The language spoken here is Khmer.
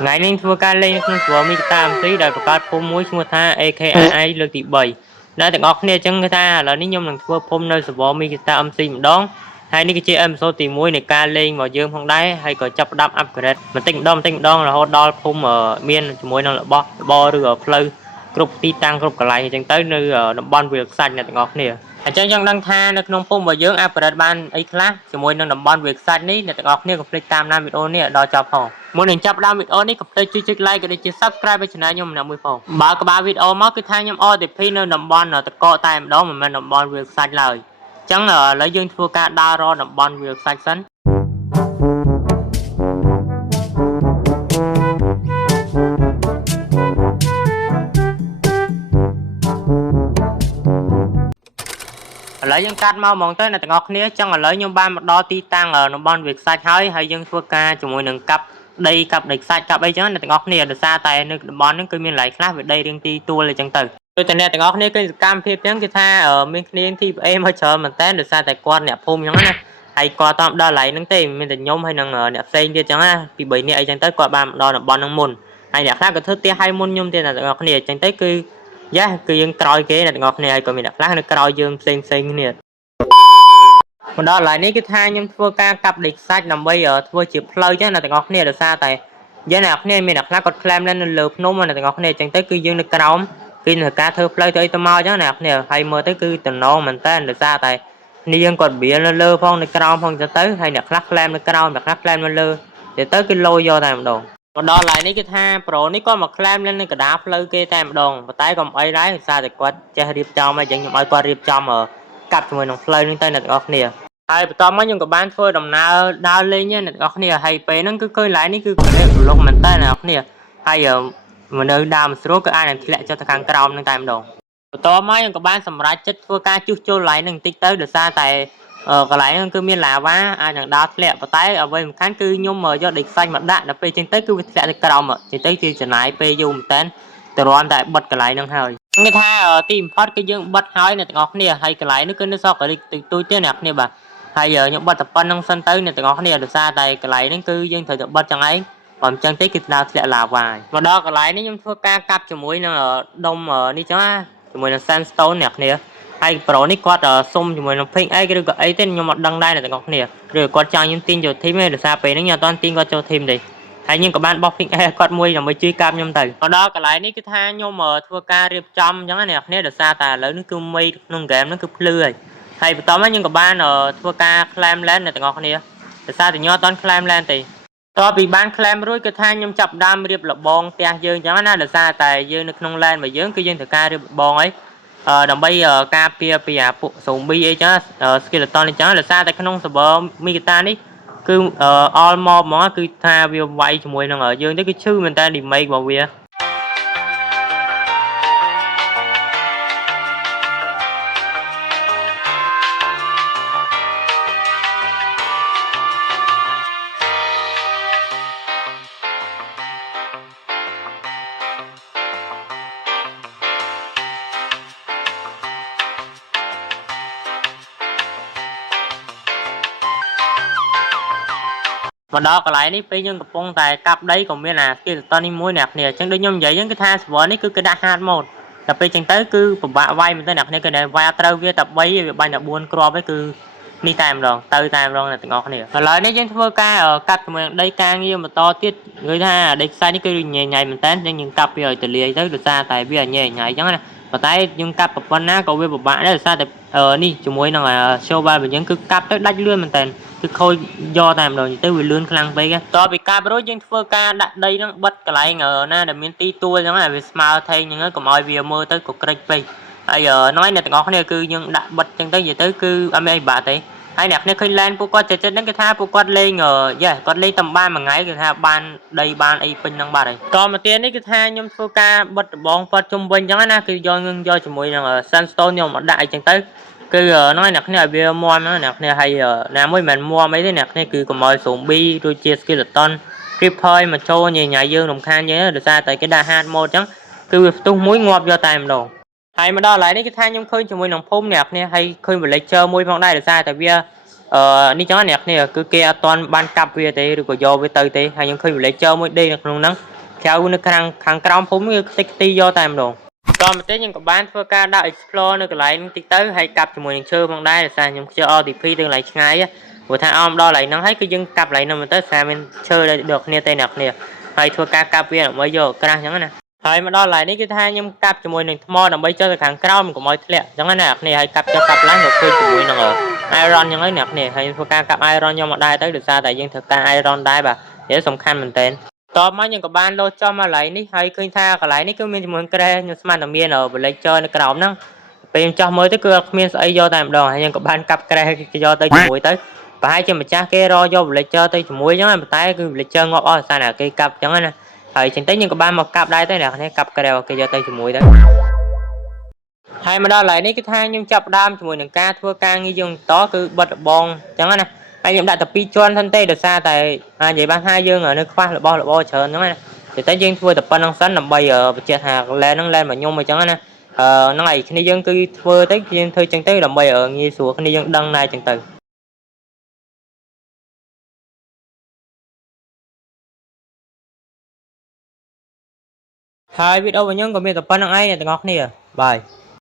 ngày nay thua ca lên không vừa mi tam tí đờiประกาศភូមិមួយឈ្មោះថា AKRI លើកទី3ដែលទាំងអស់គ្នាអញ្ចឹងគេថាឥឡូវនេះខ្ញុំនឹងធ្វើភូមិនៅសវមីกีតា MC ម្ដងហើយនេះគឺជា episode ទី1នៃការលេងរបស់យើងផងដែរហើយក៏ចាប់ផ្ដើម upgrade បន្តិចម្ដងរហូតដល់ភូមិមានជាមួយនឹងរបស់របរឬផ្លូវគ្រប់ទីតាំងគ្រប់កន្លែងអញ្ចឹងទៅនៅតំបន់វាលខ្សាច់អ្នកទាំងអស់គ្នាអញ្ចឹងយើងដឹងថានៅក្នុងភូមិរបស់យើង upgrade បានអីខ្លះជាមួយនឹងតំបន់វាលខ្សាច់នេះអ្នកទាំងអស់គ្នាកុំភ្លេចតាមដានវីដេអូនេះដល់ចប់ផងមុននឹងចាប់ផ្ដើមវីដេអូនេះកុំភ្លេចជួយចុច like ក៏ដូចជា subscribe ឲ្យ channel ខ្ញុំម្នាក់មួយផងបើក្បាលវីដេអូមកគឺថាខ្ញុំ OTP នៅតំបន់តកកតែម្ដងមិនមែនតំបន់វាលខ្សាច់ឡើយអញ្ចឹងឥឡូវយើងធ្វើការដើររកតំបន់វាលខ្សាច់សិនឥឡូវយើងកាត់មកហ្មងទៅអ្នកទាំងអស់គ្នាអញ្ចឹងឥឡូវខ្ញុំបានមកដល់ទីតាំងតំបន់វាលខ្សាច់ហើយយើងធ្វើការជាមួយនឹងកាប់ដីខ្សាច់កាប់អីចឹងអ្នកទាំងអស់គ្នាដោយសារតែនៅតំបន់ហ្នឹងគឺមានឡៃខ្លះវាដីរៀងទីទួលអញ្ចឹងទៅដូចតែអ្នកទាំងអស់គ្នាឃើញសកម្មភាពចឹងគឺថាមានគ្នា TPA មកច្រើនមែនតើដោយសារតែគាត់អ្នកភូមិចឹងណាហើយគាត់តាមដល់ឡៃហ្នឹងទេមានតែខ្ញុំហើយនឹងអ្នកផ្សេងទៀតចឹងណាពី3នាក់អីចឹងទៅគាត់បានមកដល់តំបន់ហ្នឹងមុនហើយអ្នកខ្លះក៏ធ្វើផ្ទះឲ្យមុនខ្ញុំទៀតអ្នកទាំងអស់គ្នាអញ្ចឹងទៅគឺយ៉ាគឺយើងក្រោយគេអ្នកទាំងអស់គ្នាហើយក៏មានអ្នកខ្លះនៅក្រោយយើងផ្សេងគ្នាមកដល់ឡៃនេះគឺថាខ្ញុំធ្វើការកាប់ដីខ្សាច់ដើម្បីធ្វើជាផ្លូវចឹងអ្នកទាំងអស់គ្នាដោយសារតែយើងអ្នកគ្នាមានអ្នកខ្លះគាត់ក្លែមlênនៅលើភ្នំអ្នកទាំងអស់គ្នាអញ្ចឹងទៅគឺយើងនៅក្រោមគឺនៅការធ្វើផ្លូវទៅអីទៅមកអញ្ចឹងអ្នកគ្នាហើយមើលទៅគឺតំណងមែនតើដោយសារតែនេះយើងគាត់វានៅលើផងនៅក្រោមផងអញ្ចឹងទៅហើយអ្នកខ្លះក្លែមនៅក្រោមអ្នកខ្លះក្លែមនៅលើទៅគឺលោយកតែម្ដងមកដល់ឡៃនេះគឺថាប្រូនេះគាត់មកក្លែមlênនៅកណ្ដាលផ្លូវគេតែម្ដងប៉ុន្តែក៏មិនអីដែរដោយសារតែគាត់ចេះរៀបចំហើយអញ្ចឹងខ្ញុំឲ្យគាត់រៀបចំកាត់ជាមួយនឹងផ្លូវហ្នឹងទៅអ្នកទាំងអស់គ្នាហើយបន្ទាប់មកខ្ញុំក៏បានធ្វើដំណើរដើរលេងអ្នកទាំងអស់គ្នាហើយពេលហ្នឹងគឺឃើញឡៃនេះគឺក្លែមប្រឡងមែនតើអ្នកទាំងអស់គ្នាហើយមកនៅដើមស្រួលគឺអាចនឹងធ្លាក់ចុះទៅខាងក្រោមហ្នឹងតែម្ដងបន្ទាប់មកខ្ញុំក៏បានសម្រេចចិត្តធ្វើការជួសជុលឡៃហ្នឹងបន្តិចទៅដោយសារតែកន្លែងហ្នឹងគឺមានឡាវ៉ាអាចនឹងដើរធ្លាក់ប៉ុន្តែអ្វីសំខាន់គឺខ្ញុំយកដីខ្សាច់មកដាក់ដល់ពេលចឹងទៅគឺវាធ្លាក់ទៅក្រោមចឹងទៅគឺចំណាយពេលយូរមែនតើទៅរាន់តែបិទកន្លែងហ្នឹងហើយគេថាទីបំផុតគឺយើងបិទហើយអ្នកទាំងអស់គ្នាហើយកន្លែងនេះគឺនៅសល់កលិចទូចទេអ្នកគ្នាបាទហើយខ្ញុំបិទតែប៉ុណ្្នឹងសិនទៅអ្នកទាំងអស់គ្នាដោយសារតែកន្លែងហ្នឹងគឺយើងត្រូវតែបិទចឹងឯងបើមិនចឹងទេគឺដើរធ្លាក់ឡាវ៉ាមកដល់កន្លែងនេះខ្ញុំធ្វើការកាប់ជាមួយនឹងដុំនេះចឹងណាជាមួយនឹង sandstone អ្នកគ្នាហើយប្រូនេះគាត់សុំជាមួយនឹង pink អីឬក៏អីទេខ្ញុំអត់ដឹងដែរអ្នកទាំងអស់គ្នាឬគាត់ចង់ខ្ញុំទាញចូល team ទេដោយសារពេលហ្នឹងខ្ញុំអត់ទាន់ទាញគាត់ចូល team ទេហើយខ្ញុំក៏បានបោះ pink គាត់មួយដើម្បីជួយកាប់ខ្ញុំទៅមកដល់កន្លែងនេះគឺថាខ្ញុំធ្វើការរៀបចំអញ្ចឹងណាអ្នកគ្នាដោយសារតែឥឡូវនេះគឺមេក្នុង game ហ្នឹងគឺភ្លឺហើយបន្ទាប់មកខ្ញុំក៏បានធ្វើការ claim land អ្នកទាំងអស់គ្នាដោយសារតែខ្ញុំអត់ទាន់ claim land ទេតើពីបាន claim រួចគឺថាខ្ញុំចាប់ដើមរៀបលបងផ្ទះយើងអញ្ចឹងណាដោយសារតែយើងនៅក្នុង land របស់យើងគឺយើងត្រូវការរៀបលបងអីដើម្បីការពារពីពួក zombie អីចឹង skeleton អីចឹងដោយសារតែក្នុង server មីកាតានេះគឺ all mob ហ្មងគឺថាវាវាយជាមួយនឹងយើងទៅគឺឈឺមែនតើ damage របស់វាមកដល់កន្លែងនេះពេលយើងកំពុងតែកាប់ដីក៏មានskeleton នេះមួយអ្នកគ្នាអញ្ចឹងដូចខ្ញុំនិយាយអញ្ចឹងគឺថា server នេះគឺគេដាក់ hard mode តែពេលអញ្ចឹងទៅគឺពិបាកវាយមែនតើអ្នកគ្នាគឺតែវាយត្រូវវាតែ3វាបាញ់តែ4គ្រាប់ឯងគឺនេះតែម្ដងទៅតែម្ដងអ្នកទាំងអស់គ្នាឥឡូវនេះយើងធ្វើការកាត់ជាមួយនឹងដីការងារបន្តទៀតនិយាយថាដីខ្សាច់នេះគឺញ៉ៃមែនតើយើងកាប់វាឲ្យទលាយទៅដោយសារតែវាញ៉ៃអញ្ចឹងណាប៉ុន្តែយើងកាប់ប៉ុណ្ណាក៏វាពិបាកដែរដោយសារតែនេះជាមួយនឹង shovel របស់យើងគឺកាប់ទៅដាច់លឿនមែនតើគឺខូចយកតែម្ដងទៅវាលឿនខ្លាំងពេកតទៅពីកាប់រួចយើងធ្វើការដាក់ដីហ្នឹងបិទកន្លែងណាដែលមានទីទួលអញ្ចឹងវាស្មើថេងអញ្ចឹងកុំឲ្យវាមើលទៅក៏ក្រិចពេកហើយហ្នឹងហើយអ្នកទាំងអស់គ្នាគឺយើងដាក់បិទអញ្ចឹងទៅនិយាយទៅគឺអត់មានអីបាក់ទេហើយអ្នកគ្នាឃើញ land ពួកគាត់ចិត្តហ្នឹងគេថាពួកគាត់លេងគាត់លេងតែបានមួយថ្ងៃគឺថាបានដីបានអីពេញហ្នឹងបាត់ហើយតមកទៀតនេះគឺថាខ្ញុំធ្វើការបិទដបងផាត់ជុំវិញអញ្ចឹងណាគឺយកជាមួយនឹង sandstone ខ្ញុំមកដាក់អីចឹងទៅគឺហ្នឹងហើយអ្នកគ្នាឲ្យវាមាំណាអ្នកគ្នាហើយណាមួយមិនមាំអីទេអ្នកគ្នាគឺកុំឲ្យ zombie ដូចជា skeleton creeper មកចូលញ៉ៃយើងរំខានយើងដោយសារតែគេដាក់ hard mode អញ្ចឹងគឺវាផ្ទុះមួយងាប់យកតែម្ដងហើយមកដល់ឡៃនេះគឺថាខ្ញុំឃើញជាមួយនឹងភូមិអ្នកគ្នាហើយឃើញ villager មួយផងដែរដោយសារតែវា នេះចឹងអ្នកគ្នាគឺគេអត់ទាន់បានកាប់វាទេឬក៏យកវាទៅទេហើយខ្ញុំឃើញ villager មួយដេកនៅក្នុងហ្នឹងក្រៅនៅខាងក្រោមភូមិគឺខ្ទេចខ្ទីយកតែម្ដងតមកទេខ្ញុំក៏បានធ្វើការដាក់ explore នៅកន្លែងហ្នឹងតិចទៅហើយកាប់ជាមួយនឹងឈើផងដែរដោយសារខ្ញុំខ្ជិល RTP ទៅកន្លែងឆ្ងាយព្រោះថាអមដល់កន្លែងហ្នឹងហើយគឺយើងកាប់កន្លែងហ្នឹងទៅសារមានឈើដូចគ្នាទេអ្នកគ្នាហើយធ្វើការកាប់វាដើម្បីយកក្រាស់ចឹងណាហើយមកដល់កន្លែងនេះគឺថាខ្ញុំកាប់ជាមួយនឹងថ្មដើម្បីចុះទៅខាងក្រោមកុំឲ្យធ្លាក់ចឹងណាអ្នកគ្នាហើយកាប់ចុះកាប់ឡើងក៏ឃើញជាមួយនឹងiron ចឹងហើយអ្នកគ្នាហើយធ្វើការកាប់ iron ខ្ញុំមកដែរទៅដោយសារតែយើងធ្វើការ iron ដែរបាទវាសំខាន់មែនតើតបមកខ្ញុំក៏បានលោតចំមកកន្លែងនេះហើយឃើញថាកន្លែងនេះគឺមានជាមួយក្រែខ្ញុំស្មានតែមាន villager នៅក្រោមហ្នឹងពេលខ្ញុំចោះមើលទៅគឺអត់គ្មានស្អីយកតែម្ដងហើយខ្ញុំក៏បានកាប់ក្រែយកទៅជាមួយទៅប្រហែលជាម្ចាស់គេរយក villager ទៅជាមួយចឹងតែតែគឺ villager ងាប់អស់ដោយសារតែគេកាប់ចឹងណាហើយចឹងទៅខ្ញុំក៏បានមកកាប់ដែរទៅអ្នកនេះកាប់ក្រែគេយកទៅជាមួយទៅហើយមកដល់កន្លែងនេះគឺថាខ្ញុំចាប់ដើមជាមួយនឹងការធ្វើការងារយើងតគឺបិទរបងចឹងណាហើយខ្ញុំដាក់តែ2ជាន់សិនទេដោយសារតែនិយាយបានថាយើងនៅខ្វះរបស់របរច្រើនចឹងណាតែយើងធ្វើតែប៉ុណ្្នឹងសិនដើម្បីបញ្ជាក់ថាឡែនហ្នឹងឡែនមកខ្ញុំអញ្ចឹងណាហ្នឹងហើយគ្នាយើងគឺធ្វើទៅយើងធ្វើចឹងទៅដើម្បីងាយស្រួលគ្នាយើងដឹងដែរចឹងទៅហើយវីដេអូរបស់ខ្ញុំក៏មានតែប៉ុណ្្នឹងឯងអ្នកទាំងអស់គ្នាបាយ